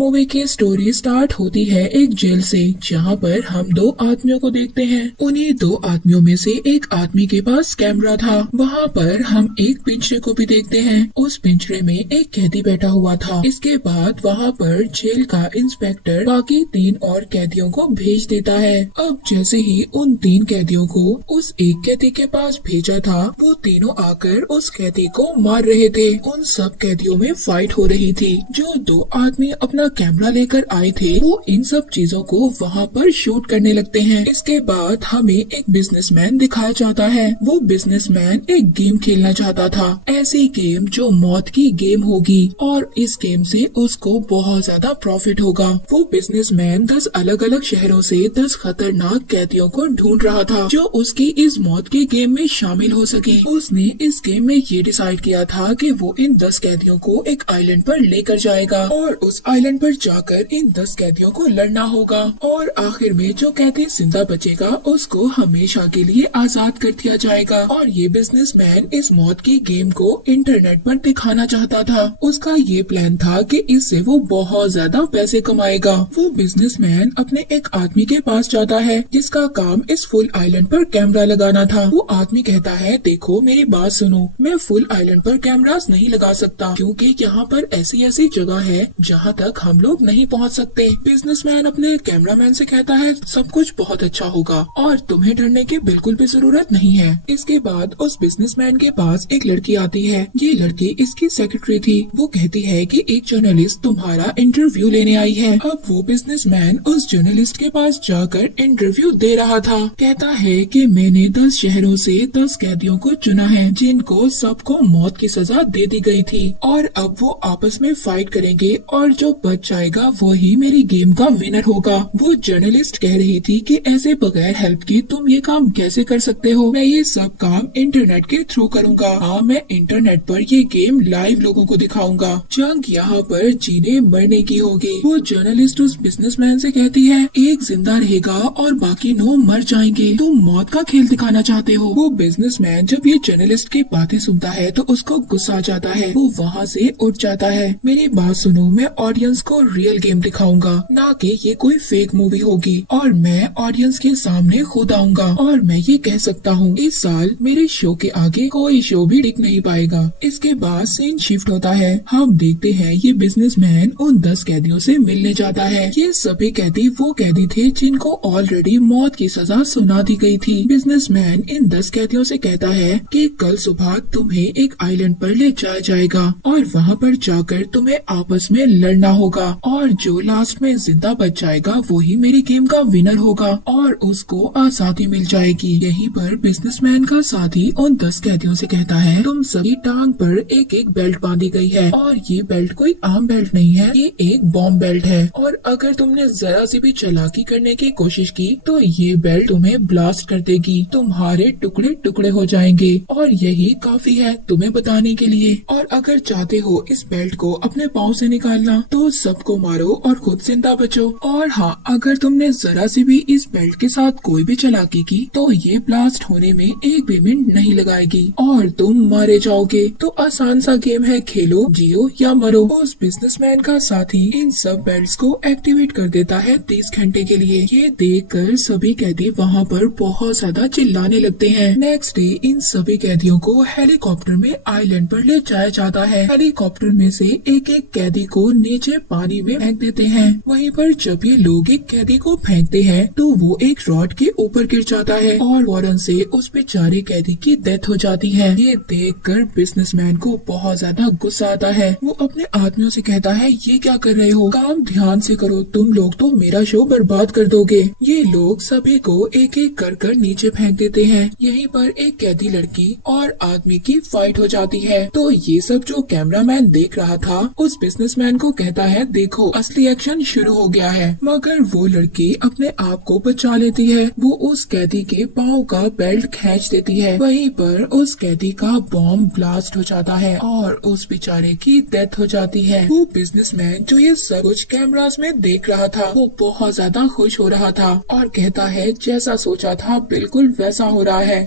Movie की story start होती है एक जेल से, जहां पर हम दो आदमियों को देखते हैं। उन्हीं दो आदमियों में से एक आदमी के पास कैमरा था। वहां पर हम एक पिंजरे को भी देखते हैं। उस पिंजरे में एक कैदी बैठा हुआ था। इसके बाद वहां पर जेल का इंस्पेक्टर बाकी 3 और कैदियों को भेज देता है। अब जैसे ही उन 3 कैदियों को उस एक कैदी के पास भेजा था, वो तीनों आकर उस कैदी को मार रहे थे। उन सब कैदियों में फाइट हो रही थी। जो 2 आदमी अपना कैमरा लेकर आए थे, वो इन सब चीजों को वहाँ पर शूट करने लगते हैं। इसके बाद हमें एक बिजनेसमैन दिखाया जाता है। वो बिजनेसमैन एक गेम खेलना चाहता था, ऐसी गेम जो मौत की गेम होगी और इस गेम से उसको बहुत ज्यादा प्रॉफिट होगा। वो बिजनेसमैन 10 अलग अलग शहरों से 10 खतरनाक कैदियों को ढूंढ रहा था, जो उसकी इस मौत की गेम में शामिल हो सके। उसने इस गेम में ये डिसाइड किया था कि वो इन 10 कैदियों को एक आइलैंड पर लेकर जाएगा और उस आइलैंड पर जाकर इन 10 कैदियों को लड़ना होगा और आखिर में जो कैदी जिंदा बचेगा उसको हमेशा के लिए आजाद कर दिया जाएगा। और ये बिजनेसमैन इस मौत की गेम को इंटरनेट पर दिखाना चाहता था। उसका ये प्लान था कि इससे वो बहुत ज्यादा पैसे कमाएगा। वो बिजनेसमैन अपने एक आदमी के पास जाता है जिसका काम इस फुल आइलैंड पर कैमरा लगाना था। वो आदमी कहता है, देखो मेरी बात सुनो, मैं फुल आइलैंड पर कैमरास नहीं लगा सकता क्योंकि यहाँ पर ऐसी ऐसी जगह है जहाँ तक हम लोग नहीं पहुँच सकते। बिजनेसमैन अपने कैमरामैन से कहता है, सब कुछ बहुत अच्छा होगा और तुम्हें डरने की बिल्कुल भी जरूरत नहीं है। इसके बाद उस बिजनेसमैन के पास एक लड़की आती है। ये लड़की इसकी सेक्रेटरी थी। वो कहती है कि एक जर्नलिस्ट तुम्हारा इंटरव्यू लेने आई है। अब वो बिजनेसमैन उस जर्नलिस्ट के पास जाकर इंटरव्यू दे रहा था। कहता है कि मैंने 10 शहरों से 10 कैदियों को चुना है जिनको सबको मौत की सजा दे दी गई थी और अब वो आपस में फाइट करेंगे और जो बच जाएगा वही मेरी गेम का विनर होगा। वो जर्नलिस्ट कह रही थी कि ऐसे बगैर हेल्प के तुम ये काम कैसे कर सकते हो? मैं ये सब काम इंटरनेट के थ्रू करूँगा। हाँ, मैं इंटरनेट पर ये गेम लाइव लोगों को दिखाऊंगा। जंग यहाँ पर जीने मरने की होगी। वो जर्नलिस्ट उस बिजनेसमैन से कहती है, एक जिंदा रहेगा और बाकी 9 मर जाएंगे। तुम मौत का खेल दिखाना चाहते हो? वो बिजनेसमैन जब ये जर्नलिस्ट की बातें सुनता है तो उसको गुस्सा आ जाता है। वो वहाँ से उठ जाता है। मेरी बात सुनो, मैं ऑडियंस को रियल गेम दिखाऊंगा, ना कि ये कोई फेक मूवी होगी और मैं ऑडियंस के सामने खुद आऊंगा और मैं ये कह सकता हूँ इस साल मेरे शो के आगे कोई शो भी टिक नहीं पाएगा। इसके बाद सीन शिफ्ट होता है। हम देखते हैं ये बिजनेसमैन उन 10 कैदियों से मिलने जाता है। ये सभी कैदी वो कैदी थे जिनको ऑलरेडी मौत की सजा सुना दी गई थी। बिजनेसमैन इन 10 कैदियों से कहता है कि कल सुबह तुम्हें एक आइलैंड पर ले जाया जाएगा और वहाँ पर जाकर तुम्हें आपस में लड़ना होगा और जो लास्ट में जिंदा बच जाएगा वही मेरी गेम का विनर होगा और उसको आजादी मिल जाएगी। यहीं पर बिजनेसमैन का साथी उन 10 कैदियों से कहता है, तुम सभी टांग पर एक एक बेल्ट बांधी गई है और ये बेल्ट कोई आम बेल्ट नहीं है, ये एक बॉम्ब बेल्ट है और अगर तुमने जरा सी भी चालाकी करने की कोशिश की तो ये बेल्ट तुम्हें ब्लास्ट कर देगी, तुम्हारे टुकड़े टुकड़े हो जाएंगे और यही काफी है तुम्हें बताने के लिए। और अगर चाहते हो इस बेल्ट को अपने पाँव से निकालना तो सबको मारो और खुद जिंदा बचो। और हाँ, अगर तुमने जरा सी भी इस बेल्ट के साथ कोई भी चालाकी की तो ये ब्लास्ट होने में एक भी मिनट नहीं लगाएगी और तुम मारे जाओगे। तो आसान सा गेम है, खेलो, जियो या मरो। उस बिजनेसमैन का साथी इन सब बेल्ट्स को एक्टिवेट कर देता है 30 घंटे के लिए। ये देखकर सभी कैदी वहाँ पर बहुत ज्यादा चिल्लाने लगते हैं। नेक्स्ट डे इन सभी कैदियों को हेलीकॉप्टर में आइलैंड पर ले जाया जाता है। हेलीकॉप्टर में से एक एक कैदी को नीचे पानी में फेंक देते हैं। वहीं पर जब ये लोग एक कैदी को फेंकते हैं तो वो एक रॉड के ऊपर गिर जाता है और फौरन से उस बेचारे कैदी की डेथ हो जाती है। ये देखकर बिजनेसमैन को बहुत ज्यादा गुस्सा आता है। वो अपने आदमियों से कहता है, ये क्या कर रहे हो? काम ध्यान से करो, तुम लोग तो मेरा शो बर्बाद कर दोगे। ये लोग सभी को एक एक कर नीचे फेंक देते हैं। यहीं पर एक कैदी लड़की और आदमी की फाइट हो जाती है। तो ये सब जो कैमरामैन देख रहा था उस बिजनेसमैन को कहता है, देखो असली एक्शन शुरू हो गया है। मगर वो लड़की अपने आप को बचा लेती है। वो उस कैदी के पाँव का बेल्ट खींच देती है। वहीं पर उस कैदी का बॉम्ब ब्लास्ट हो जाता है और उस बेचारे की डेथ हो जाती है। वो बिजनेसमैन जो ये सब कुछ कैमरास में देख रहा था वो बहुत ज्यादा खुश हो रहा था और कहता है, जैसा सोचा था बिल्कुल वैसा हो रहा है।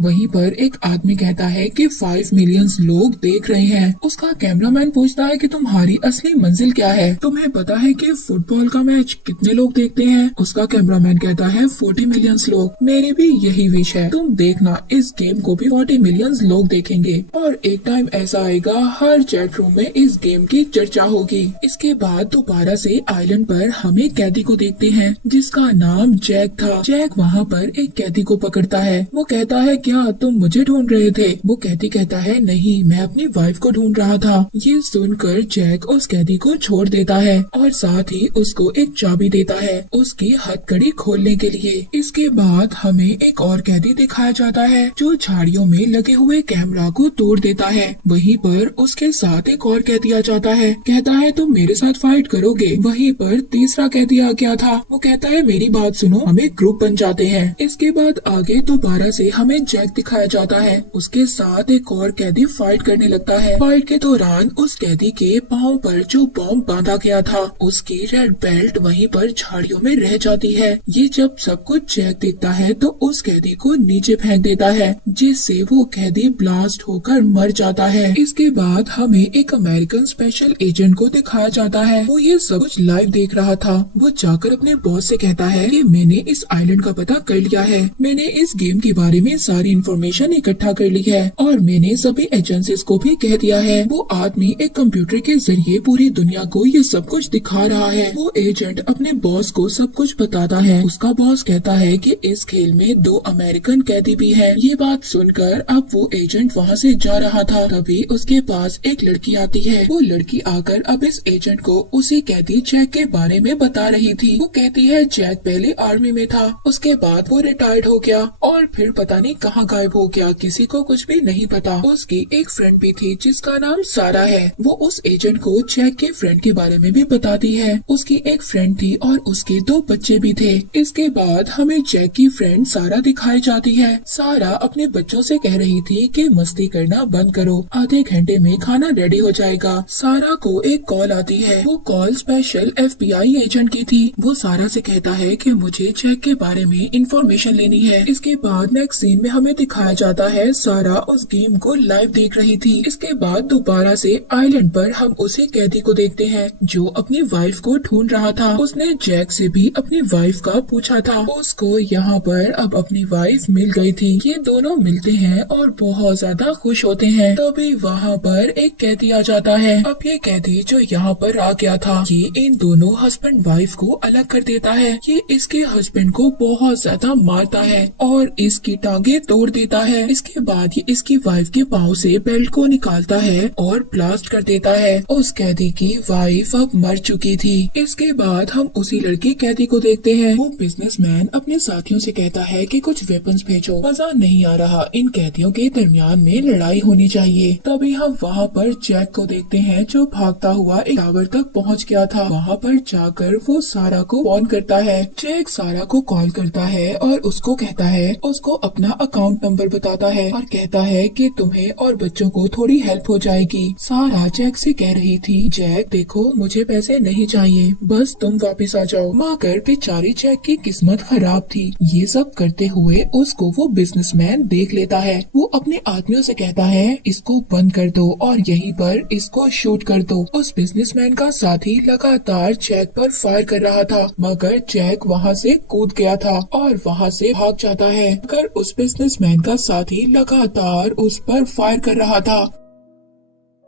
वहीं पर एक आदमी कहता है कि 5 मिलियन लोग देख रहे हैं। उसका कैमरामैन पूछता है कि तुम्हारी असली मंजिल क्या है, तुम्हें पता है कि फुटबॉल का मैच कितने लोग देखते हैं? उसका कैमरामैन कहता है 40 मिलियन लोग। मेरी भी यही विश है, तुम देखना इस गेम को भी 40 मिलियन लोग देखेंगे और एक टाइम ऐसा आएगा हर चैट रूम में इस गेम की चर्चा होगी। इसके बाद दोबारा से आइलैंड पर हम एक कैदी को देखते हैं जिसका नाम जैक था। जैक वहाँ पर एक कैदी को पकड़ता है। वो कहता है क्या तुम मुझे ढूंढ रहे थे? वो कैदी कहता है नहीं, मैं अपनी वाइफ को ढूंढ रहा था। ये सुनकर जैक उस कैदी को छोड़ देता है और साथ ही उसको एक चाबी देता है उसकी हथकड़ी खोलने के लिए। इसके बाद हमें एक और कैदी दिखाया जाता है जो झाड़ियों में लगे हुए कैमरा को तोड़ देता है। वहीं पर उसके साथ एक और कैदी आ जाता है, कहता है तुम मेरे साथ फाइट करोगे? वहीं पर तीसरा कैदी आ गया था। वो कहता है मेरी बात सुनो, हम एक ग्रुप बन जाते हैं। इसके बाद आगे दोबारा से हमें जैक दिखाया जाता है। उसके साथ एक और कैदी फाइट करने लगता है। फाइट के दौरान उस कैदी के पाँव पर जो बॉम्ब बांधा गया था उसकी रेड बेल्ट वहीं पर झाड़ियों में रह जाती है। ये जब सब कुछ जैक देखता है तो उस कैदी को नीचे फेंक देता है जिससे वो कैदी ब्लास्ट होकर मर जाता है। इसके बाद हमें एक अमेरिकन स्पेशल एजेंट को दिखाया जाता है। वो ये सब कुछ लाइव देख रहा था। वो जाकर अपने बॉस से कहता है कि मैंने इस आइलैंड का पता कर लिया है, मैंने इस गेम के बारे में सारी इन्फॉर्मेशन इकट्ठा कर ली है और मैंने सभी एजेंसीज को भी कह दिया है। वो आदमी एक कंप्यूटर के जरिए पूरी दुनिया को ये सब कुछ दिखा रहा है। वो एजेंट अपने बॉस को सब कुछ बताता है। उसका बॉस कहता है कि इस खेल में 2 अमेरिकन कैदी भी हैं। ये बात सुनकर अब वो एजेंट वहाँ से जा रहा था, तभी उसके पास एक लड़की आती है। वो लड़की आकर अब इस एजेंट को उसी कैदी जैक के बारे में बता रही थी। वो कहती है जैक पहले आर्मी में था, उसके बाद वो रिटायर्ड हो गया और फिर पता नहीं कहाँ गायब हो गया, किसी को कुछ भी नहीं पता। उसकी एक फ्रेंड भी थी जिसका नाम सारा है। वो उस एजेंट को जैक के फ्रेंड के बारे में भी बताती है। उसकी एक फ्रेंड थी और उसके 2 बच्चे भी थे। इसके बाद हमें जैक की फ्रेंड सारा दिखाई जाती है। सारा अपने बच्चों से कह रही थी कि मस्ती करना बंद करो, आधे घंटे में खाना रेडी हो जाएगा। सारा को एक कॉल आती है। वो कॉल स्पेशल FBI एजेंट की थी। वो सारा से कहता है कि मुझे जैक के बारे में इंफॉर्मेशन लेनी है। इसके बाद नेक्स्ट सीन में हमें दिखाया जाता है सारा उस गेम को लाइव देख रही थी। इसके बाद दोबारा से आइलैंड पर हम उसी कैदी को देखते हैं जो अपनी वाइफ को ढूंढ रहा था। उसने जैक से भी अपनी वाइफ का पूछा था। उसको यहाँ पर अब अपनी वाइफ मिल गई थी। ये दोनों मिलते हैं और बहुत ज्यादा खुश होते हैं। तभी वहाँ पर एक कैदी आ जाता है। अब ये कैदी जो यहाँ पर आ गया था ये इन दोनों हस्बैंड वाइफ को अलग कर देता है। ये इसके हस्बैंड को बहुत ज्यादा मारता है और इसकी टांगे तोड़ देता है। इसके बाद ये इसकी वाइफ के पाँव से बेल्ट को निकालता है और ब्लास्ट कर देता है। उस कैदी की वाइफ अब मर चुकी थी। इसके बाद हम उसी लड़की कैदी को देखते हैं। वो बिजनेसमैन अपने साथियों से कहता है कि कुछ वेपन्स भेजो, मजा नहीं आ रहा, इन कैदियों के दरमियान में लड़ाई होनी चाहिए। तभी हम वहाँ पर जैक को देखते हैं जो भागता हुआ एक टावर तक पहुँच गया था। वहाँ पर जाकर वो सारा को फोन करता है। जैक सारा को कॉल करता है और उसको कहता है, उसको अपना अकाउंट नंबर बताता है और कहता है कि तुम्हें और बच्चों को थोड़ी हेल्प हो जाएगी। सारा जैक से कह रही थी जैक देखो मुझे पैसे नहीं चाहिए, बस तुम वापस आ जाओ। मगर बेचारी जैक की किस्मत खराब थी। ये सब करते हुए उसको वो बिजनेसमैन देख लेता है। वो अपने आदमियों से कहता है इसको बंद कर दो और यहीं पर इसको शूट कर दो। उस बिजनेसमैन का साथी लगातार जैक पर फायर कर रहा था मगर जैक वहाँ से कूद गया था और वहाँ से भाग जाता है। मगर उस बिजनेसमैन का साथी लगातार उस पर फायर कर रहा था।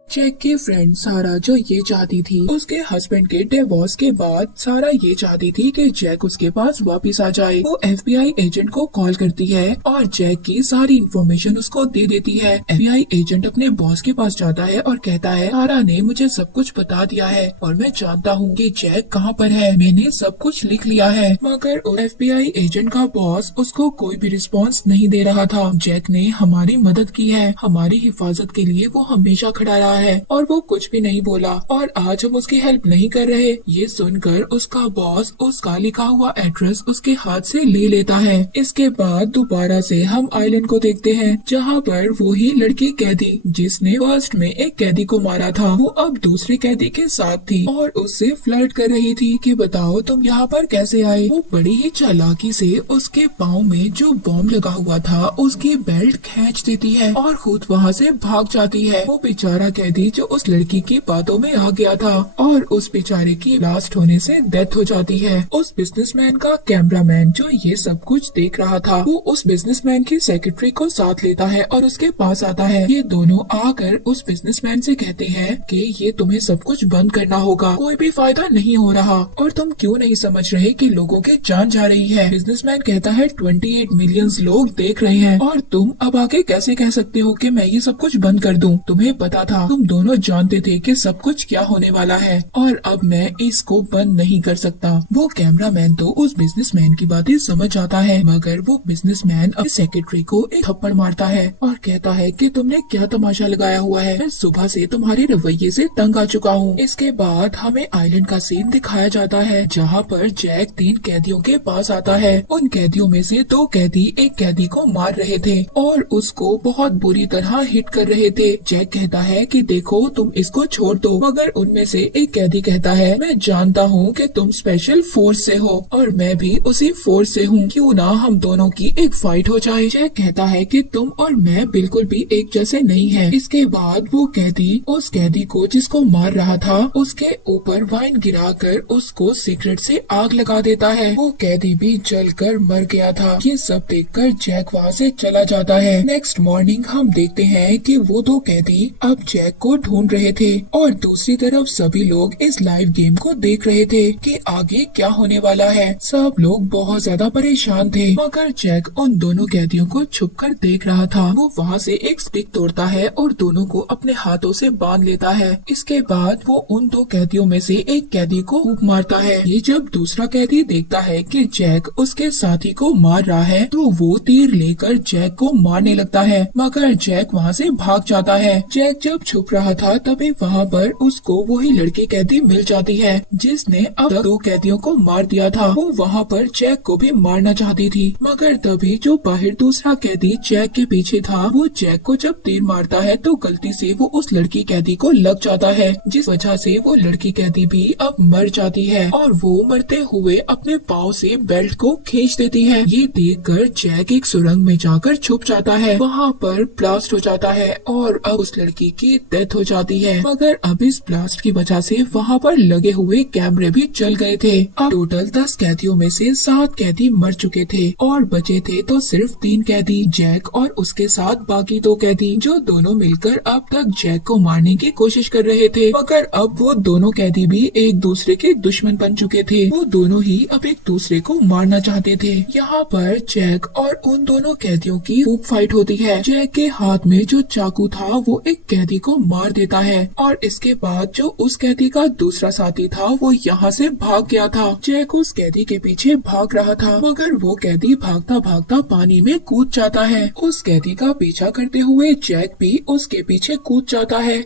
जैक की फ्रेंड सारा जो ये चाहती थी उसके हस्बैंड के डिवोर्स के बाद सारा ये चाहती थी कि जैक उसके पास वापस आ जाए। वो FBI एजेंट को कॉल करती है और जैक की सारी इन्फॉर्मेशन उसको दे देती है। FBI एजेंट अपने बॉस के पास जाता है और कहता है सारा ने मुझे सब कुछ बता दिया है और मैं जानता हूँ कि जैक कहाँ पर है, मैंने सब कुछ लिख लिया है। मगर FBI एजेंट का बॉस उसको कोई भी रिस्पॉन्स नहीं दे रहा था। जैक ने हमारी मदद की है, हमारी हिफाजत के लिए वो हमेशा खड़ा रहा है और वो कुछ भी नहीं बोला और आज हम उसकी हेल्प नहीं कर रहे। ये सुनकर उसका बॉस उसका लिखा हुआ एड्रेस उसके हाथ से ले लेता है। इसके बाद दोबारा से हम आइलैंड को देखते हैं जहाँ पर वो ही लड़की कैदी जिसने फर्स्ट में एक कैदी को मारा था वो अब दूसरे कैदी के साथ थी और उससे फ्लर्ट कर रही थी कि बताओ तुम यहाँ पर कैसे आए। वो बड़ी ही चालाकी से उसके पाँव में जो बॉम्ब लगा हुआ था उसकी बेल्ट खींच देती है और खुद वहाँ से भाग जाती है। वो बेचारा कैदी जो उस लड़की की बातों में आ गया था और उस बेचारे की ब्लास्ट होने से डेथ हो जाती है। उस बिजनेसमैन का कैमरामैन जो ये सब कुछ देख रहा था वो उस बिजनेसमैन की सेक्रेटरी को साथ लेता है और उसके पास आता है। ये दोनों आकर उस बिजनेसमैन से कहते हैं कि ये तुम्हें सब कुछ बंद करना होगा, कोई भी फायदा नहीं हो रहा और तुम क्यों नहीं समझ रहे कि लोगों की जान जा रही है। बिजनेसमैन कहता है 28 मिलियन लोग देख रहे हैं और तुम अब आगे कैसे कह सकते हो कि मैं ये सब कुछ बंद कर दूं। तुम्हें पता था, तुम दोनों जानते थे कि सब कुछ क्या होने वाला है और अब मैं इसको बंद नहीं कर सकता। वो कैमरामैन तो उस बिजनेसमैन की बातें समझ जाता है मगर वो बिजनेसमैन अपने सेक्रेटरी को एक थप्पड़ मारता है और कहता है कि तुमने क्या तमाशा लगाया हुआ है, मैं सुबह से तुम्हारे रवैये से तंग आ चुका हूँ। इसके बाद हमें आइलैंड का सीन दिखाया जाता है जहाँ पर जैक 3 कैदियों के पास आता है। उन कैदियों में से 2 कैदी एक कैदी को मार रहे थे और उसको बहुत बुरी तरह हिट कर रहे थे। जैक कहता है कि देखो तुम इसको छोड़ दो मगर उनमें से एक कैदी कहता है मैं जानता हूँ कि तुम स्पेशल फोर्स से हो और मैं भी उसी फोर्स से हूँ, क्यों ना हम दोनों की एक फाइट हो जाए। जैक कहता है कि तुम और मैं बिल्कुल भी एक जैसे नहीं है। इसके बाद वो कैदी उस कैदी को जिसको मार रहा था उसके ऊपर वाइन गिराकर उसको सिगरेट से आग लगा देता है। वो कैदी भी जलकर मर गया था। ये सब देखकर जैक वहाँ से चला जाता है। नेक्स्ट मॉर्निंग हम देखते हैं कि वो 2 कैदी अब जैक को ढूंढ रहे थे और दूसरी तरफ सभी लोग इस लाइव गेम को देख रहे थे कि आगे क्या होने वाला है। सब लोग बहुत ज्यादा परेशान थे मगर जैक उन दोनों कैदियों को छुपकर देख रहा था। वो वहाँ से एक स्टिक तोड़ता है और दोनों को अपने हाथों से बांध लेता है। इसके बाद वो उन 2 कैदियों में से एक कैदी को खूब मारता है। ये जब दूसरा कैदी देखता है कि जैक उसके साथी को मार रहा है तो वो तीर लेकर जैक को मारने लगता है मगर जैक वहाँ से भाग जाता है। जैक जब छुप रहा था तभी वहाँ पर उसको वही लड़की कैदी मिल जाती है जिसने अब 2 कैदियों को मार दिया था। वो वहाँ पर जैक को भी मारना चाहती थी मगर तभी जो बाहर दूसरा कैदी जैक के पीछे था वो जैक को जब तीर मारता है तो गलती से वो उस लड़की कैदी को लग जाता है जिस वजह से वो लड़की कैदी भी अब मर जाती है और वो मरते हुए अपने पाँव से बेल्ट को खींच देती है। ये देखकर जैक एक सुरंग में जाकर छुप जाता है। वहाँ पर ब्लास्ट हो जाता है और अब उस लड़की की डेथ हो जाती है मगर अब इस ब्लास्ट की वजह से वहाँ पर लगे हुए कैमरे भी जल गए थे। अब टोटल 10 कैदियों में से 7 कैदी मर चुके थे और बचे थे तो सिर्फ 3 कैदी, जैक और उसके साथ बाकी 2 कैदी जो दोनों मिलकर अब तक जैक को मारने की कोशिश कर रहे थे मगर अब वो दोनों कैदी भी एक दूसरे के दुश्मन बन चुके थे। वो दोनों ही अब एक दूसरे को मारना चाहते थे। यहाँ पर जैक और उन दोनों कैदियों की खूब फाइट होती है। जैक के हाथ में जो चाकू था वो एक कैदी को मार देता है और इसके बाद जो उस कैदी का दूसरा साथी था वो यहाँ से भाग गया था। जैक उस कैदी के पीछे भाग रहा था मगर वो कैदी भागता भागता पानी में कूद जाता है। उस कैदी का पीछा करते हुए जैक भी उसके पीछे कूद जाता है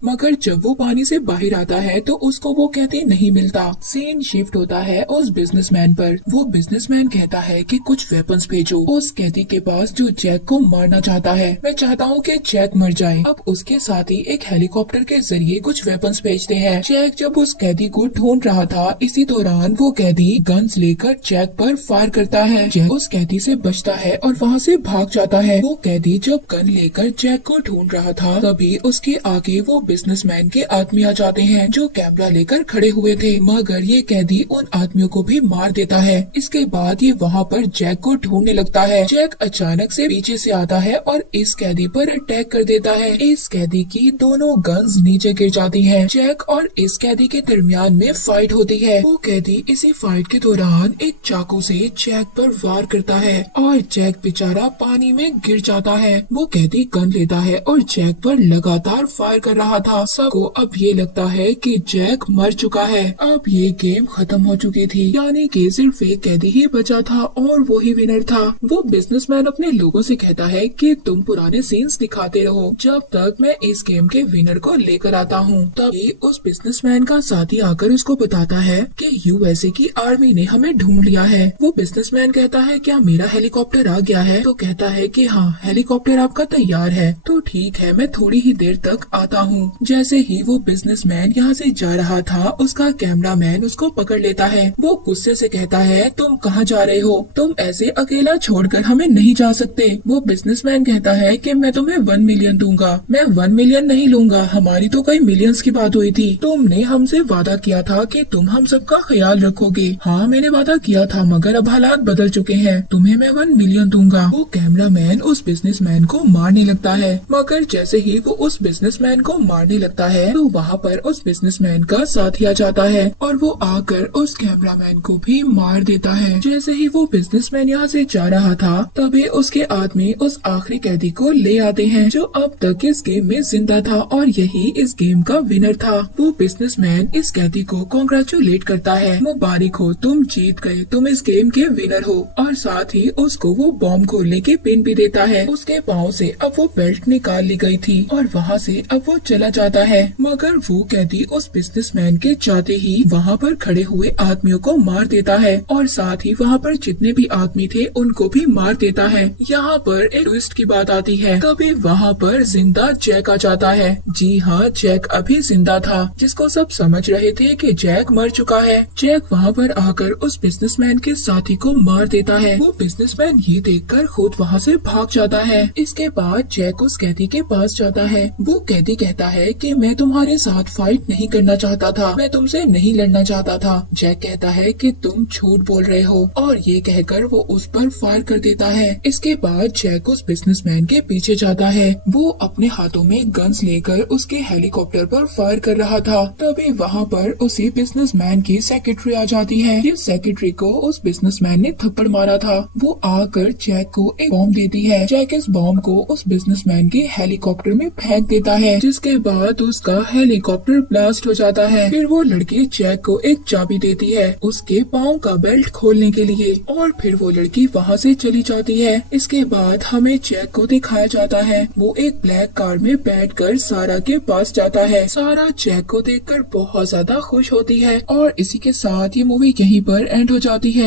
मगर जब वो पानी से बाहर आता है तो उसको वो कैदी नहीं मिलता। सीन शिफ्ट होता है उस बिजनेसमैन पर। वो बिजनेसमैन कहता है कि कुछ वेपन्स भेजो उस कैदी के पास जो जैक को मारना चाहता है। मैं चाहता हूँ कि जैक मर जाए। अब उसके साथ ही एक हेलीकॉप्टर के जरिए कुछ वेपन्स भेजते हैं। जैक जब उस कैदी को ढूंढ रहा था इसी दौरान वो कैदी गन्स लेकर जैक पर फायर करता है। जैक उस कैदी से बचता है और वहाँ से भाग जाता है। वो कैदी जब गन लेकर जैक को ढूंढ रहा था तभी उसके आगे वो बिजनेसमैन के आदमी आ जाते हैं जो कैमरा लेकर खड़े हुए थे मगर ये कैदी उन आदमियों को भी मार देता है। इसके बाद ये वहाँ पर जैक को ढूंढने लगता है। जैक अचानक से पीछे से आता है और इस कैदी पर अटैक कर देता है। इस कैदी की दोनों गन्स नीचे गिर जाती हैं। जैक और इस कैदी के दरमियान में फाइट होती है। वो कैदी इसी फाइट के दौरान एक चाकू से जैक पर वार करता है और जैक बेचारा पानी में गिर जाता है। वो कैदी गन लेता है और जैक पर लगातार फायर कर रहा रहा था। सबको अब ये लगता है कि जैक मर चुका है। अब ये गेम खत्म हो चुकी थी, यानी कि सिर्फ एक कैदी ही बचा था और वो ही विनर था। वो बिजनेसमैन अपने लोगों से कहता है कि तुम पुराने सीन्स दिखाते रहो जब तक मैं इस गेम के विनर को लेकर आता हूँ। तभी उस बिजनेसमैन का साथी आकर उसको बताता है कि यूएसए की आर्मी ने हमें ढूंढ लिया है। वो बिजनेसमैन कहता है क्या मेरा हेलीकॉप्टर आ गया है? तो कहता है कि हाँ, हेलीकॉप्टर आपका तैयार है। तो ठीक है, मैं थोड़ी ही देर तक आता हूँ। जैसे ही वो बिजनेसमैन यहाँ से जा रहा था, उसका कैमरामैन उसको पकड़ लेता है। वो गुस्से से कहता है तुम कहाँ जा रहे हो? तुम ऐसे अकेला छोड़कर हमें नहीं जा सकते। वो बिजनेसमैन कहता है कि मैं तुम्हें 1 मिलियन दूंगा। मैं 1 मिलियन नहीं लूंगा, हमारी तो कई मिलियंस की बात हुई थी। तुमने हमसे वादा किया था कि तुम हम सबका ख्याल रखोगे। हाँ, मैंने वादा किया था, मगर अब हालात बदल चुके हैं। तुम्हें मैं 1 मिलियन दूंगा। वो कैमरामैन उस बिजनेसमैन को मारने लगता है, मगर जैसे ही वो उस बिजनेसमैन को मारने लगता है तो वहाँ पर उस बिजनेसमैन का साथी आ जाता है और वो आकर उस कैमरामैन को भी मार देता है। जैसे ही वो बिजनेसमैन यहाँ से जा रहा था, तभी उसके आदमी उस आखिरी कैदी को ले आते हैं जो अब तक इस गेम में जिंदा था और यही इस गेम का विनर था। वो बिजनेसमैन इस कैदी को कांग्रेचुलेट करता है, मुबारक हो, तुम जीत गए, तुम इस गेम के विनर हो। और साथ ही उसको वो बॉम्ब खोलने की पिन भी देता है। उसके पाँव से अब वो बेल्ट निकाल ली गई थी और वहाँ से अब वो चला जाता है, मगर वो कैदी उस बिजनेसमैन के जाते ही वहाँ पर खड़े हुए आदमियों को मार देता है और साथ ही वहाँ पर जितने भी आदमी थे उनको भी मार देता है। यहाँ पर एक ट्विस्ट की बात आती है, तभी वहाँ पर जिंदा जैक आ जाता है। जी हाँ, जैक अभी जिंदा था, जिसको सब समझ रहे थे कि जैक मर चुका है। जैक वहाँ पर आकर उस बिजनेसमैन के साथी को मार देता है। वो बिजनेसमैन ये देखकर खुद वहाँ से भाग जाता है। इसके बाद जैक उस कैदी के पास जाता है। वो कैदी कहता है कि मैं तुम्हारे साथ फाइट नहीं करना चाहता था, मैं तुमसे नहीं लड़ना चाहता था। जैक कहता है कि तुम झूठ बोल रहे हो और ये कहकर वो उस पर फायर कर देता है। इसके बाद जैक उस बिजनेसमैन के पीछे जाता है। वो अपने हाथों में गन्स लेकर उसके हेलीकॉप्टर पर फायर कर रहा था। तभी वहाँ पर उसी बिजनेसमैन की सेक्रेटरी आ जाती है। इस सेक्रेटरी को उस बिजनेसमैन ने थप्पड़ मारा था। वो आकर जैक को एक बॉम्ब देती है। जैक इस बॉम्ब को उस बिजनेसमैन के हेलीकॉप्टर में फेंक देता है, जिसके बाद उसका हेलीकॉप्टर ब्लास्ट हो जाता है। फिर वो लड़की जैक को एक चाबी देती है उसके पाँव का बेल्ट खोलने के लिए और फिर वो लड़की वहाँ से चली जाती है। इसके बाद हमें जैक को दिखाया जाता है, वो एक ब्लैक कार में बैठकर सारा के पास जाता है। सारा जैक को देखकर बहुत ज्यादा खुश होती है और इसी के साथ ये मूवी यहीं पर एंड हो जाती है।